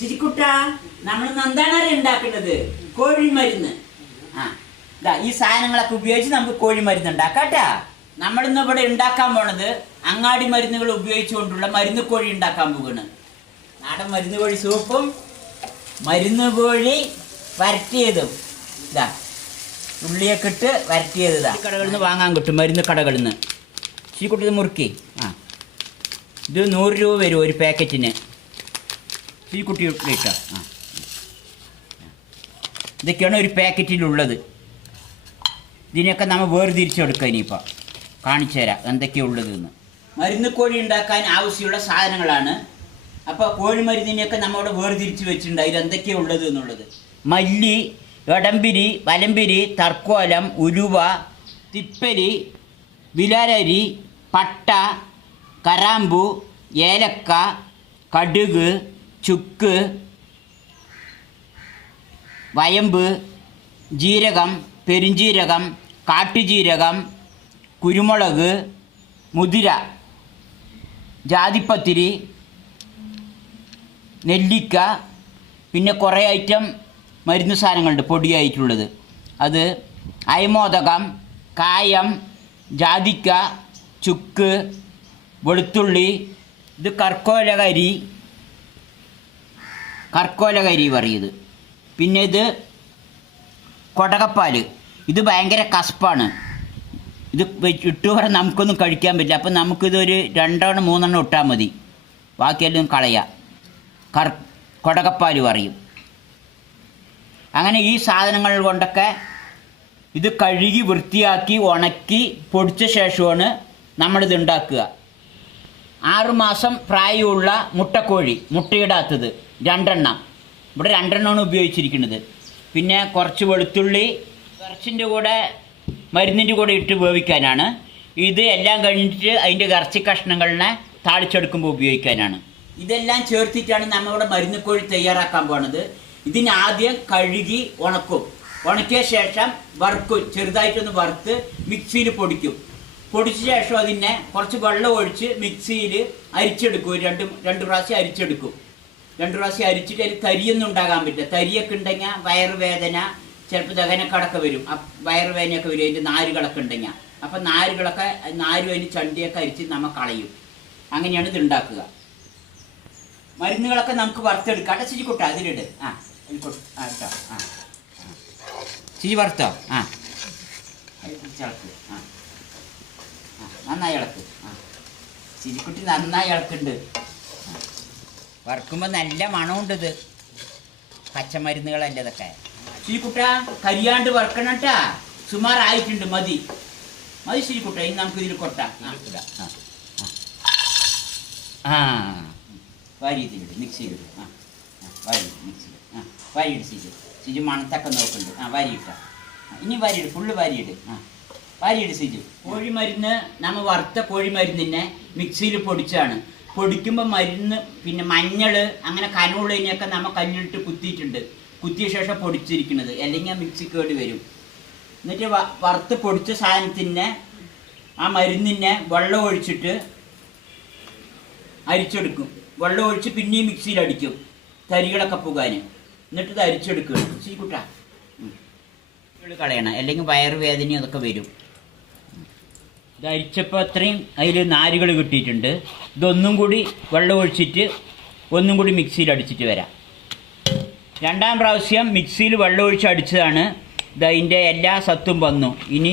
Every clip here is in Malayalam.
ചിരിക്കുട്ട നമ്മൾ എന്താണ് ഉണ്ടാക്കുന്നത് കോഴിമരുന്ന്. ആ ഈ സാധനങ്ങളൊക്കെ ഉപയോഗിച്ച് നമുക്ക് കോഴിമരുന്ന് ഉണ്ടാക്കാട്ടാ നമ്മളിന്ന് ഇവിടെ ഉണ്ടാക്കാൻ പോണത് അങ്ങാടി മരുന്നുകൾ ഉപയോഗിച്ചുകൊണ്ടുള്ള മരുന്ന് കോഴി ഉണ്ടാക്കാൻ പോവാണ്. നാടൻ മരുന്ന് കോഴി സൂപ്പും മരുന്ന് കോഴി വരട്ടിയതും. ഇതാ ഉള്ളിയൊക്കെ ഇട്ട് വരട്ടിയത് ഇതാ കടകളിൽ നിന്ന് വാങ്ങാൻ കിട്ടും മരുന്ന് കടകളിൽ നിന്ന്. ചീക്കുട്ടി മുറുക്കി ആ. ഇത് നൂറ് രൂപ വരും ഒരു പാക്കറ്റിന്. ഈ കുട്ടി ഇട്ടോ ഇതൊക്കെയാണ് ഒരു പാക്കറ്റിലുള്ളത്. ഇതിനെയൊക്കെ നമ്മൾ വേർതിരിച്ചെടുക്കുക ഇനിയിപ്പോൾ കാണിച്ചു തരാം എന്തൊക്കെയുള്ളത് എന്ന്. മരുന്ന് കോഴി ഉണ്ടാക്കാൻ ആവശ്യമുള്ള സാധനങ്ങളാണ്. അപ്പോൾ കോഴിമരുന്നിനെയൊക്കെ നമ്മളിവിടെ വേർതിരിച്ച് വെച്ചിട്ടുണ്ട്. അതിൽ എന്തൊക്കെയാണ് ഉള്ളത് എന്നുള്ളത്. മല്ലി എടമ്പിരി വലമ്പിരി തർക്കോലം ഉലുവ തിപ്പലി വിലരരി പട്ട കരാമ്പു ഏലക്ക കടുക് ചുക്ക് വയമ്പ് ജീരകം പെരിഞ്ജീരകം കാട്ടുജീരകം കുരുമുളക് മുതിര ജാതിപ്പത്തിരി നെല്ലിക്ക പിന്നെ കുറേ ഐറ്റം മരുന്ന് സാധനങ്ങളുണ്ട് പൊടിയായിട്ടുള്ളത്. അത് അയമോദകം കായം ജാതിക്ക ചുക്ക് വെളുത്തുള്ളി ഇത് കർക്കോലകരി കർക്കോലകരി പറയുന്നത് പിന്നെ ഇത് കൊടകപ്പാൽ ഇത് ഭയങ്കര കസ്പാണ്. ഇത് ഇട്ടു വരെ നമുക്കൊന്നും കഴിക്കാൻ പറ്റില്ല. അപ്പം നമുക്കിതൊരു രണ്ടെണ്ണം മൂന്നെണ്ണം ഇട്ടാൽ മതി. ബാക്കിയെല്ലാം കളയാം. കർ കൊടകപ്പാൽ പറയും. അങ്ങനെ ഈ സാധനങ്ങൾ കൊണ്ടൊക്കെ ഇത് കഴുകി വൃത്തിയാക്കി ഉണക്കി പൊടിച്ച ശേഷമാണ് നമ്മളിത് ഉണ്ടാക്കുക. ആറുമാസം പ്രായമുള്ള മുട്ടക്കോഴി മുട്ടയിടാത്തത് രണ്ടെണ്ണം. ഇവിടെ രണ്ടെണ്ണമാണ് ഉപയോഗിച്ചിരിക്കുന്നത്. പിന്നെ കുറച്ച് വെളുത്തുള്ളി കുറച്ചിന്റെ കൂടെ മരുന്നിന്റെ കൂടെ ഇട്ട് വേവിക്കാനാണ്. ഇത് എല്ലാം കഴിഞ്ഞിട്ട് അതിന്റെ ഇറച്ചി കഷ്ണങ്ങളിനെ താളിച്ചെടുക്കുമ്പോൾ ഉപയോഗിക്കാനാണ്. ഇതെല്ലാം ചേർത്തിട്ടാണ് നമ്മളിവിടെ മരുന്ന് കോഴി തയ്യാറാക്കാൻ പോണത്. ഇതിനാദ്യം കഴുകി ഉണക്കും. ഉണക്കിയ ശേഷം വറുക്കും. ചെറുതായിട്ടൊന്ന് വറുത്ത് മിക്സിയിൽ പൊടിക്കും. പൊടിച്ച ശേഷം അതിനെ കുറച്ച് വെള്ളം ഒഴിച്ച് മിക്സിയിൽ അരിച്ചെടുക്കും. രണ്ട് രണ്ട് പ്രാവശ്യം അരിച്ചെടുക്കും. രണ്ട് പ്രാവശ്യം അരിച്ചിട്ട് അതിൽ തരിയൊന്നും ഉണ്ടാകാൻ പറ്റില്ല. തരിയൊക്കെ ഉണ്ടെങ്കിൽ വയറുവേദന ചിലപ്പോൾ ദഹനക്കടക്കെ വരും. വയറുവേദനയൊക്കെ വരും. അതിന്റെ നാരുകളൊക്കെ ഉണ്ടെങ്കിൽ. അപ്പം നാരുകളൊക്കെ നാരും അതിന് ചണ്ടിയൊക്കെ അരിച്ച് നമ്മൾ കളയും. അങ്ങനെയാണ് ഇത് ഉണ്ടാക്കുക. മരുന്നുകളൊക്കെ നമുക്ക് വറുത്തെടുക്കാം. കേട്ടോ ചിരി കൊട്ടാ അതിലിട്. ആ അതിൽ കൊട്ട് ആ. ചിരി വറുത്തോ? ആ. ചിളക്ക് ആ. നന്നായി ഇളക്ക്. ചിരിക്കുട്ടി നന്നായി ഇളക്കുണ്ട്. വറുക്കുമ്പോൾ നല്ല മണമുണ്ട് ഇത്. പച്ചമരുന്നുകളല്ല ഇതൊക്കെ? ചിരിക്കുട്ട കരിയാണ്ട് വറുക്കണം കേട്ടാ സുമാറായിട്ടുണ്ട് മതി. മതി ചിരിക്കുട്ട ഇനി നമുക്ക് ഇതിൽ കൊട്ടാം. ആ, മിക്സ് ആ, ആ. വാരി മിക്സ് ചെയ്ത് ആ വാരിയിട്ട് സിജു സിജു മണത്തൊക്കെ നോക്കുന്നുണ്ട്. ആ വാരിയിട്ടാ. ഇനി വാരിയിട് ഫുള്ള് വാരിയിട്. ആ. വാരിയിട് സിജു കോഴിമരുന്ന് നമ്മൾ വറുത്ത കോഴിമരുന്നിനെ മിക്സിയിൽ പൊടിച്ചാണ്. പൊടിക്കുമ്പോൾ മരുന്ന് പിന്നെ മഞ്ഞൾ അങ്ങനെ കനോളിനെയൊക്കെ നമ്മൾ കല്ലിട്ട് കുത്തിയിട്ടുണ്ട്. കുത്തിയ ശേഷം പൊടിച്ചിരിക്കുന്നത്. അല്ലെങ്കിൽ ആ മിക്സി കേട് വരും. എന്നിട്ട് വറുത്ത് പൊടിച്ച സാധനത്തിനെ ആ മരുന്നിനെ വെള്ളം ഒഴിച്ചിട്ട് അരിച്ചെടുക്കും. വെള്ളം ഒഴിച്ച് പിന്നെയും മിക്സിയിൽ അടിക്കും. തരികളൊക്കെ പോകാൻ. എന്നിട്ട് ഇത് അരിച്ചെടുക്കുക ചീക്കുട്ട കളയണം. അല്ലെങ്കിൽ വയറുവേദനയും അതൊക്കെ വരും. ഇത് അരിച്ചപ്പോൾ അത്രയും അതിൽ നാരുകൾ കിട്ടിയിട്ടുണ്ട്. ഇതൊന്നും കൂടി വെള്ളം ഒഴിച്ചിട്ട് ഒന്നും കൂടി മിക്സിയിൽ അടിച്ചിട്ട് വരാം. രണ്ടാം പ്രാവശ്യം മിക്സിയിൽ വെള്ളം ഒഴിച്ച് അടിച്ചതാണ്. ഇത് അതിന്റെ എല്ലാ സത്തും വന്നു. ഇനി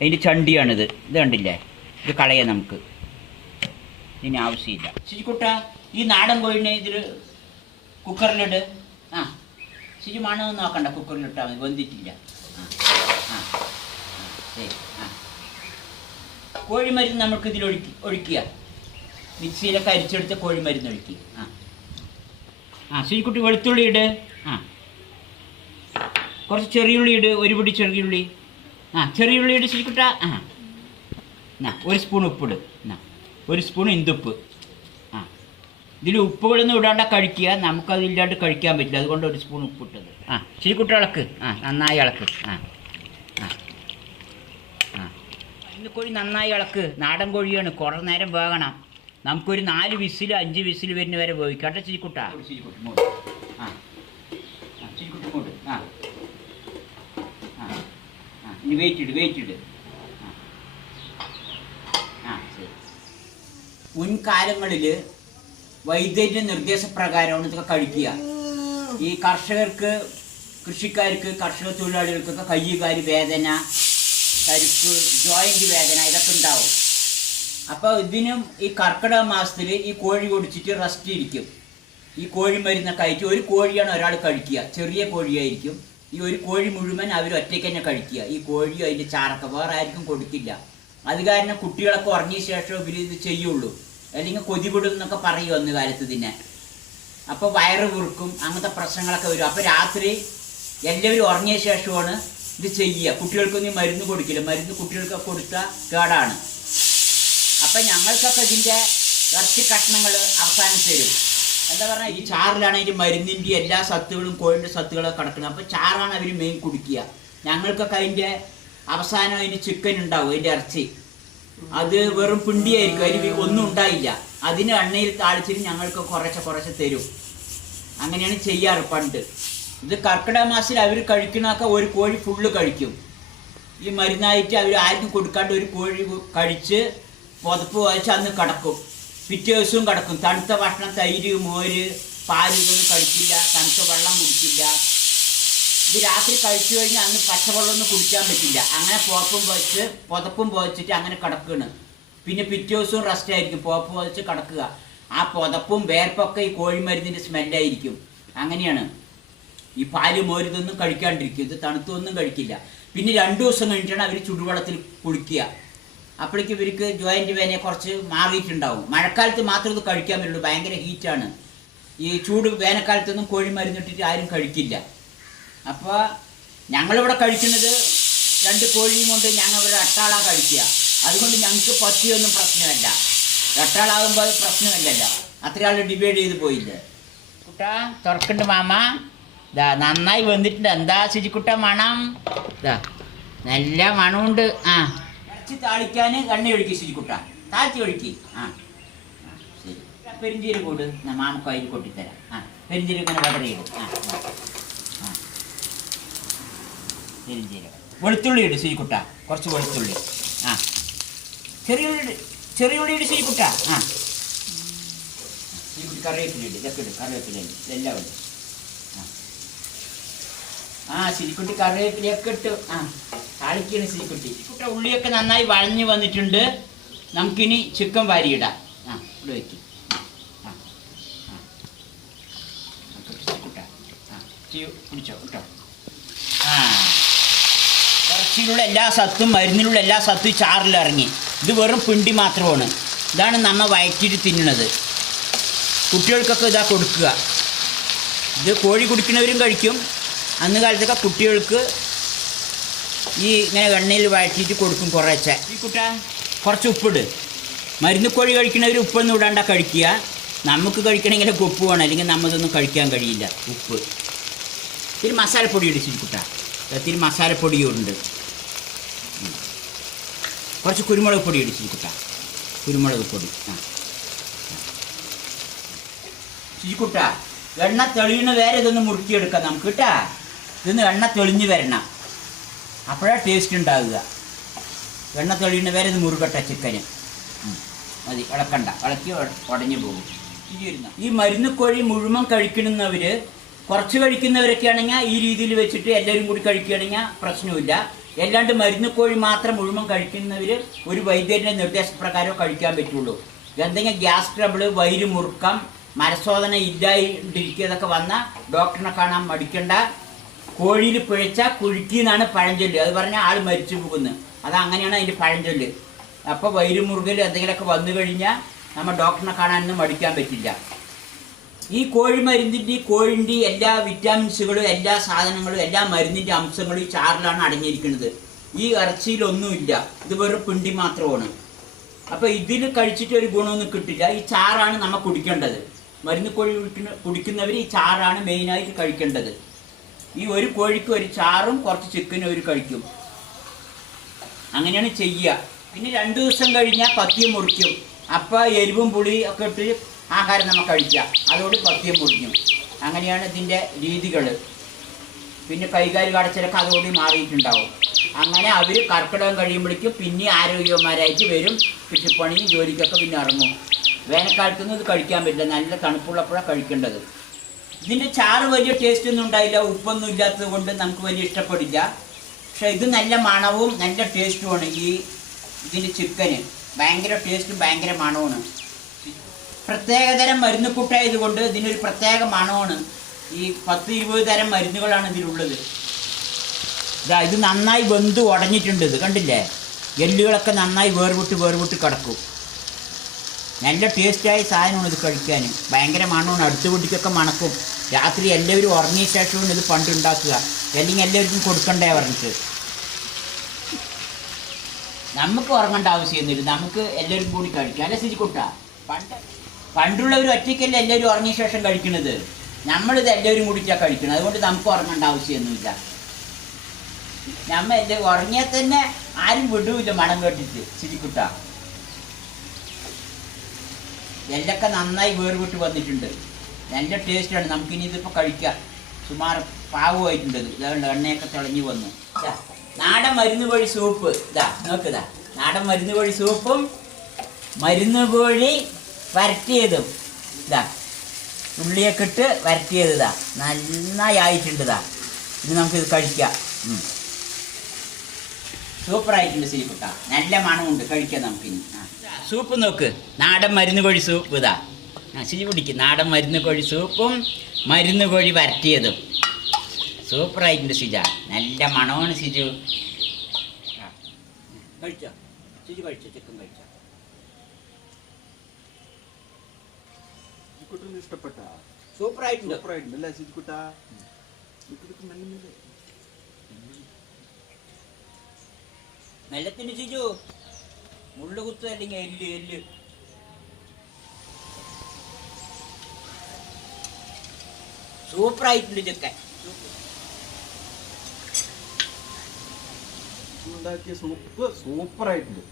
അതിന്റെ ചണ്ടിയാണിത്. ഇത് കണ്ടില്ലേ? ഇത് കളയാം നമുക്ക്. ഇതിന് ആവശ്യമില്ല. ശിശുക്കുട്ട ഈ നാടൻ കോഴിനെ ഇതിൽ കുക്കറിലിട്. ആ ശിശു മണമൊന്നും നോക്കണ്ട കുക്കറിലിട്ടാൽ മതി. വെന്തിട്ടില്ല. ആ ആ, ശരി ആ. കോഴിമരുന്ന് നമുക്ക് ഇതിൽ ഒഴുക്കി ഒഴിക്കുക. മിക്സിയിലൊക്കെ അരിച്ചെടുത്ത് കോഴിമരുന്ന് ഒഴിക്കുക ആ. ആ ശിശുക്കുട്ടി വെളുത്തുള്ളി ഇട്. ആ. കുറച്ച് ചെറിയുള്ളി ഇട് ഒരു പിടി ചെറിയുള്ളി ആ ചെറിയുള്ളി ഇട് ശിശുക്കുട്ട ആ. എന്നാ ഒരു സ്പൂൺ ഉപ്പിട് എന്നാ ഒരു സ്പൂൺ ഇന്തുപ്പ്. ആ. ഇതിൽ ഉപ്പുകളൊന്നും ഇടാണ്ട് കഴിക്കുക. നമുക്കതില്ലാണ്ട് കഴിക്കാൻ പറ്റില്ല. അതുകൊണ്ട് ഒരു സ്പൂൺ ഉപ്പിട്ടത് ആ ശരിക്കുട്ടി ഇളക്ക്. ആ നന്നായി ഇളക്ക്. ആ ആ ഇന്ന് കോഴി നന്നായി ഇളക്ക്. നാടൻ കോഴിയാണ്. കുറേ നേരം വേകണം. നമുക്കൊരു നാല് വിസിൽ അഞ്ച് വിസിൽ വരുന്ന വരെ വേവിക്കാട്ടെ ആ. ഇനി വെയിറ്റ് ഇട് മുൻകാലങ്ങളിൽ വൈദ്യന്റെ നിർദ്ദേശപ്രകാരമാണ് ഇതൊക്കെ കഴിക്കുക. ഈ കർഷകർക്ക് കൃഷിക്കാർക്ക് കർഷക തൊഴിലാളികൾക്കൊക്കെ കയ്യുകാരി വേദന കരുപ്പ് ജോയിന്റ് വേദന ഇതൊക്കെ ഉണ്ടാവും. അപ്പോൾ ഇതിനും ഈ കർക്കിടക മാസത്തിൽ ഈ കോഴി കുടിച്ചിട്ട് റെസ്റ്റ് ഇരിക്കും. ഈ കോഴി മരുന്നൊക്കെ കഴിച്ച് ഒരു കോഴിയാണ് ഒരാൾ കഴിക്കുക. ചെറിയ കോഴിയായിരിക്കും. ഈ ഒരു കോഴി മുഴുവൻ അവർ ഒറ്റയ്ക്ക് തന്നെ കഴിക്കുക. ഈ കോഴിയോ അതിന്റെ ചാറൊക്കെ വേറെ ആർക്കും കൊടുക്കില്ല. അത് കാരണം കുട്ടികളൊക്കെ ഉറങ്ങിയ ശേഷം ഇവർ ഇത് ചെയ്യുള്ളൂ. അല്ലെങ്കിൽ കൊതിപിടും എന്നൊക്കെ പറയും അന്ന് കാലത്ത് ഇതിനെ. അപ്പോൾ വയറ് കുറുക്കും അങ്ങനത്തെ പ്രശ്നങ്ങളൊക്കെ വരും. അപ്പോൾ രാത്രി എല്ലാവരും ഉറങ്ങിയ ശേഷമാണ് ഇത് ചെയ്യുക കുട്ടികൾക്ക് ഈ മരുന്ന് കൊടുക്കില്ല. മരുന്ന് കുട്ടികൾക്ക് കൊടുത്ത കേടാണ്. അപ്പം ഞങ്ങൾക്കൊക്കെ ഇതിന്റെ ഇറച്ചി കഷ്ണങ്ങൾ അവസാനം തരും. എന്താ പറഞ്ഞാൽ ഈ ചാറിലാണ് അതിന്റെ മരുന്നിന്റെ എല്ലാ സത്തുകളും കോഴിന്റെ സത്തുകളൊക്കെ കിടക്കുന്നത്. അപ്പോൾ ചാറാണ് അവർ മെയിൻ കുടിക്കുക. ഞങ്ങൾക്കൊക്കെ അതിന്റെ അവസാനം അതിന് ചിക്കൻ ഉണ്ടാവും അതിന്റെ ഇറച്ചി. അത് വെറും പിണ്ടിയായിരിക്കും. അതിൽ ഒന്നും ഉണ്ടായില്ല. അതിന് എണ്ണയിൽ താളിച്ചിട്ട് ഞങ്ങൾക്ക് കുറച്ച് കുറച്ച് തരും. അങ്ങനെയാണ് ചെയ്യാറ് പണ്ട്. ഇത് കർക്കിടക മാസത്തിൽ അവർ കഴിക്കണമൊക്കെ ഒരു കോഴി ഫുള്ള് കഴിക്കും. ഈ മരുന്നായിട്ട് അവർ ആർക്കും കൊടുക്കാണ്ട് ഒരു കോഴി കഴിച്ച് പുതപ്പ് വായിച്ച് അന്ന് കിടക്കും. പിറ്റേ ദിവസവും കിടക്കും. തണുത്ത ഭക്ഷണം തൈര് മോര് പാൽ ഇതൊന്നും കഴിക്കില്ല. തണുത്ത വെള്ളം കുടിക്കില്ല. ഇത് രാത്രി കഴിച്ചു കഴിഞ്ഞാൽ അന്ന് പച്ചവെള്ളമൊന്നും കുടിക്കാൻ പറ്റില്ല. അങ്ങനെ പോപ്പും പോയിച്ച് പുതപ്പും പോയിച്ചിട്ട് അങ്ങനെ കിടക്കുകയാണ് പിന്നെ പിറ്റേ ദിവസവും റെസ്റ്റ് ആയിരിക്കും. പോപ്പ് പോയിച്ച് കിടക്കുക. ആ പുതപ്പും വേർപ്പൊക്കെ ഈ കോഴിമരുന്നിന്റെ സ്മെല്ലായിരിക്കും അങ്ങനെയാണ്. ഈ പാൽ മോരിതൊന്നും കഴിക്കാണ്ടിരിക്കും ഇത് തണുത്തൊന്നും കഴിക്കില്ല. പിന്നെ രണ്ട് ദിവസം കഴിഞ്ഞിട്ടാണ് അവർ ചുടുവെള്ളത്തിൽ കുളിക്കുക. അപ്പോഴേക്ക് ഇവർക്ക് ജോയിന്റ് വേനെ കുറച്ച് മാറിയിട്ടുണ്ടാവും. മഴക്കാലത്ത് മാത്രം ഇത് കഴിക്കാൻ പറ്റുള്ളൂ. ഭയങ്കര ഹീറ്റാണ് ഈ ചൂട് വേനൽക്കാലത്തൊന്നും കോഴി മരുന്നിട്ടിട്ട് ആരും കഴിക്കില്ല. അപ്പോൾ ഞങ്ങളിവിടെ കഴിക്കുന്നത് രണ്ട് കോഴിയും കൊണ്ട് ഞങ്ങൾ ഒരു അട്ടാള കഴിക്കുക. അതുകൊണ്ട് ഞങ്ങൾക്ക് പറ്റിയൊന്നും പ്രശ്നമല്ല. അട്ടാളാകുമ്പോൾ അത് പ്രശ്നമല്ലല്ലോ. അത്ര ആൾ ഡിവൈഡ് ചെയ്ത് പോയില്ലേ. കുട്ടാ തുറക്കുന്നുണ്ട് മാമ. ഇതാ നന്നായി വന്നിട്ടുണ്ട് എന്താ ശുചിക്കുട്ട മണം? ഇതാ നല്ല മണമുണ്ട്. ആ. ഇറച്ചി താളിക്കാൻ കണ്ണി ഒഴുക്കി ശുചിക്കുട്ട. താഴ്ത്തി ഒഴുക്കി. ആ. ശരി. പെരിഞ്ചീരം കൂട് മാമക്ക് അതിൽ കൊട്ടിത്തരാം. ആ പെരിഞ്ചീരം ഇങ്ങനെ വിടറിയിടും ആ ആ, വെളുത്തുള്ളി ഇട് ശുചിക്കുട്ട. കുറച്ച് വെളുത്തുള്ളി. ആ. ചെറിയ ഉള്ളി ചെറിയ ഇട് ശുചിക്കുട്ട. ആ. ശുചിക്കുട്ടി കറിവേപ്പില ഇട്. ഇതൊക്കെ ഇട്. ഇതെല്ലാം ഉണ്ട് ആ ശരിക്കുട്ടി കറിവേപ്പിലൊക്കെ ഇട്ടു. ആ താളിക്കാണ് ശരിക്കുട്ടി. കുട്ടി ഉള്ളിയൊക്കെ നന്നായി വഴഞ്ഞു വന്നിട്ടുണ്ട്. നമുക്കിനി ചിക്കൻ വാരിയിടാം. ആ ഇവിടെ വയ്ക്കും ആ ഇറച്ചിയിലുള്ള എല്ലാ സത്തും മരുന്നിലുള്ള എല്ലാ സത്തും ചാറിലിറങ്ങി ഇത് വെറും പിണ്ടി മാത്രമാണ്. ഇതാണ് നമ്മ വയറ്റിട്ട് തിന്നണത്. കുട്ടികൾക്കൊക്കെ ഇതാ കൊടുക്കുക. ഇത് കോഴി കുടിക്കുന്നവരും കഴിക്കും. അന്ന് കാലത്തൊക്കെ കുട്ടികൾക്ക് ഈ ഇങ്ങനെ എണ്ണയിൽ വഴറ്റിയിട്ട് കൊടുക്കും കുറേശ്ശെ. ഈ കുട്ട? കുറച്ച് ഉപ്പിട്. മരുന്ന് കോഴി കഴിക്കുന്നവർ ഉപ്പൊന്നും ഇടാണ്ട കഴിക്കുക. നമുക്ക് കഴിക്കണമെങ്കിൽ ഉപ്പ് വേണം. അല്ലെങ്കിൽ നമ്മതൊന്നും കഴിക്കാൻ കഴിയില്ല. ഉപ്പ്. ഇത്തിരി മസാലപ്പൊടി ഇടിച്ചിട്ട് കുട്ട. ഇത്തിരി മസാലപ്പൊടിയും ഉണ്ട്. കുറച്ച് കുരുമുളക് പൊടി ഇടിച്ചിട്ട് കുട്ട. കുരുമുളക് പൊടി. ആ. ചിരിക്കുട്ട എണ്ണ തെളിയുന്ന വേറെ ഇതൊന്ന് മുറുക്കിയെടുക്കാം നമുക്ക് കേട്ടാ. ഇതൊന്ന് എണ്ണ തെളിഞ്ഞ് വരണം. അപ്പോഴാണ് ടേസ്റ്റ് ഉണ്ടാവുക. എണ്ണ തെളിയുന്ന വരെ ഇത് മുറുകട്ടെ ചിക്കന് മതി ഇളക്കണ്ട. ഇളക്കി ഉട- ഉടഞ്ഞു പോകും. ഈ മരുന്ന് കോഴി മുഴുവൻ കഴിക്കണമെന്നവർ കുറച്ച് കഴിക്കുന്നവരൊക്കെ ആണെങ്കിൽ ഈ രീതിയിൽ വെച്ചിട്ട് എല്ലാവരും കൂടി കഴിക്കുകയാണെങ്കിൽ പ്രശ്നമില്ല അല്ലാണ്ട് മരുന്ന് കോഴി മാത്രം മുഴുവൻ കഴിക്കുന്നവർ ഒരു വൈദ്യരുടെ നിർദ്ദേശപ്രകാരം കഴിക്കാൻ പറ്റുള്ളൂ. എന്തെങ്കിലും ഗ്യാസ് ട്രബിൾ വൈര് മുറുക്കം മരശോധന ഇല്ലാണ്ടിരിക്കുന്നതൊക്കെ വന്നാൽ ഡോക്ടറിനെ കാണാൻ മടിക്കണ്ട. കോഴിയിൽ പിഴച്ച കുഴുക്കി എന്നാണ് പഴഞ്ചൊല്ല്. അത് പറഞ്ഞാൽ ആൾ മരിച്ചു പോകുന്നു. അത് അങ്ങനെയാണ് അതിന്റെ പഴഞ്ചൊല്ല്. അപ്പോൾ വൈരുമുറുകൽ മുറുകൽ എന്തെങ്കിലുമൊക്കെ വന്നു കഴിഞ്ഞാൽ നമ്മൾ ഡോക്ടറിനെ കാണാനൊന്നും മടിക്കാൻ പറ്റില്ല. ഈ കോഴി മരുന്നിന്റെ കോഴിന്റെ എല്ലാ വിറ്റാമിൻസുകളും എല്ലാ സാധനങ്ങളും എല്ലാ മരുന്നിന്റെ അംശങ്ങളും ഈ ചാറിലാണ് അടങ്ങിയിരിക്കുന്നത്. ഈ ഇറച്ചിയിലൊന്നുമില്ല. ഇത് വെറും പിണ്ടി മാത്രമാണ്. അപ്പോൾ ഇതിൽ കഴിച്ചിട്ട് ഒരു ഗുണമൊന്നും കിട്ടില്ല. ഈ ചാറാണ് നമ്മൾ കുടിക്കേണ്ടത്. മരുന്ന് കോഴി കുടിക്കുന്ന കുടിക്കുന്നവർ ഈ ചാറാണ് മെയിനായിട്ട് കഴിക്കേണ്ടത്. ഈ ഒരു കോഴിക്ക് ഒരു ചാറും കുറച്ച് ചിക്കനും ഒരു കഴിക്കും. അങ്ങനെയാണ് ചെയ്യുക. പിന്നെ രണ്ട് ദിവസം കഴിഞ്ഞാൽ പത്തിയും മുറിക്കും. അപ്പോൾ എരിവും പുളി ഒക്കെ ഇട്ട് ആഹാരം നമുക്ക് കഴിക്കാം അതോട് പത്തിയും പൊടിഞ്ഞു അങ്ങനെയാണ് ഇതിന്റെ രീതികൾ പിന്നെ കൈകാൽ കടച്ചിലൊക്കെ അതോടെ മാറിയിട്ടുണ്ടാവും. അങ്ങനെ അവർ കർക്കിടകം കഴിയുമ്പോഴേക്കും പിന്നെ ആരോഗ്യവന്മാരായിട്ട് വരും. കൃഷിപ്പണിയും ജോലിക്കൊക്കെ പിന്നെ ഇറങ്ങും. വേനൽക്കാലത്തൊന്നും ഇത് കഴിക്കാൻ പറ്റില്ല. നല്ല തണുപ്പുള്ളപ്പോഴാണ് കഴിക്കേണ്ടത്. ഇതിന്റെ ചാറ് വലിയ ടേസ്റ്റ് ഒന്നും ഉണ്ടായില്ല ഉപ്പൊന്നും ഇല്ലാത്തത് കൊണ്ട് നമുക്ക് വലിയ ഇഷ്ടപ്പെടില്ല. പക്ഷെ ഇത് നല്ല മണവും നല്ല ടേസ്റ്റുമാണ് ഈ ഇതിന്റെ ചിക്കന് ഭയങ്കര ടേസ്റ്റും ഭയങ്കര മണവുമാണ്. പ്രത്യേകതരം മരുന്ന് കൂട്ടായതുകൊണ്ട് ഇതിനൊരു പ്രത്യേക മണമാണ് ഈ പത്ത് ഇരുപത് തരം മരുന്നുകളാണ് ഇതിലുള്ളത്. ഇതാ ഇത് നന്നായി വെന്ത് ഉടഞ്ഞിട്ടുണ്ട് ഇത് കണ്ടില്ലേ? എല്ലുകളൊക്കെ നന്നായി വേർവിട്ട് വേർവിട്ട് കിടക്കും. നല്ല ടേസ്റ്റായ സാധനമാണ് ഇത് കഴിക്കാൻ. ഭയങ്കര മണമാണ്. അടുത്ത വീട്ടിക്കൊക്കെ മണക്കും. രാത്രി എല്ലാവരും ഉറങ്ങിയ ശേഷവും ഇത് പണ്ട് ഉണ്ടാക്കുക. അല്ലെങ്കിൽ എല്ലാവർക്കും കൊടുക്കണ്ടേ പറഞ്ഞിട്ട്. നമുക്ക് ഉറങ്ങേണ്ട ആവശ്യമൊന്നുമില്ല. നമുക്ക് എല്ലാവരും കൂടി കഴിക്കാം. അല്ലെ ശരിക്കുട്ട പണ്ട് പണ്ടുള്ളവർ ഒറ്റയ്ക്കല്ലേ എല്ലാവരും ഉറങ്ങിയ ശേഷം കഴിക്കുന്നത്? നമ്മളിത് എല്ലാവരും കൂടിയിട്ടാണ് കഴിക്കുന്നത്. അതുകൊണ്ട് നമുക്ക് ഉറങ്ങേണ്ട ആവശ്യമൊന്നുമില്ല. നമ്മ എല്ലാവരും ഉറങ്ങിയാൽ തന്നെ ആരും വിടൂല്ല മണം കേട്ടിട്ട്. ശരിക്കുട്ട എല്ലൊക്കെ നന്നായി വേർപെട്ട് വന്നിട്ടുണ്ട്. നല്ല ടേസ്റ്റാണ്. നമുക്കിനി ഇതിപ്പോൾ കഴിക്കാം. സുമാർ പാവമായിട്ടുണ്ട് ഇത്. ഇതുകൊണ്ട് എണ്ണയൊക്കെ തിളഞ്ഞു വന്നു. നാടൻ മരുന്ന് കോഴി സൂപ്പ്. ഇതാ നോക്കിതാ നാടൻ മരുന്ന് കോഴി സൂപ്പും മരുന്ന് കോഴി വരട്ടിയതും. ഇതാ ഉള്ളിയൊക്കെ ഇട്ട് വരട്ടിയത് ഇതാ. നന്നായി ആയിട്ടുണ്ട് ഇതാ. ഇത് നമുക്കിത് കഴിക്കാം. സൂപ്പറായിട്ടുണ്ട് ശരിക്കുട്ട നല്ല മണമുണ്ട്. കഴിക്കാം നമുക്കിനി. ആ. സൂപ്പ് നോക്ക്. നാടൻ മരുന്ന് കോഴി സൂപ്പ് ഇതാ. ശരി പിടിക്കും. നാടൻ മരുന്ന് കോഴി സൂപ്പും മരുന്ന് കോഴി വരട്ടിയതും. സൂപ്പറായിട്ടുണ്ട് സിജ നല്ല മണമാണ് സിജു. കഴിച്ചോ? സിജു കഴിച്ചോ? ചിക്കൻ കഴിച്ചോ? സിജുക്കുട്ടന് ഇഷ്ടപ്പെട്ട? സൂപ്പറായിട്ടുണ്ട്. സിജുക്കുട്ട സിജു മുള്ളു കുത്ത് അല്ലെങ്കിൽ എല്ല് എല്ല്. സൂപ്പറായിട്ടുണ്ട് ചിക്കൻ സൂപ്പർ ആയിട്ടുണ്ട്.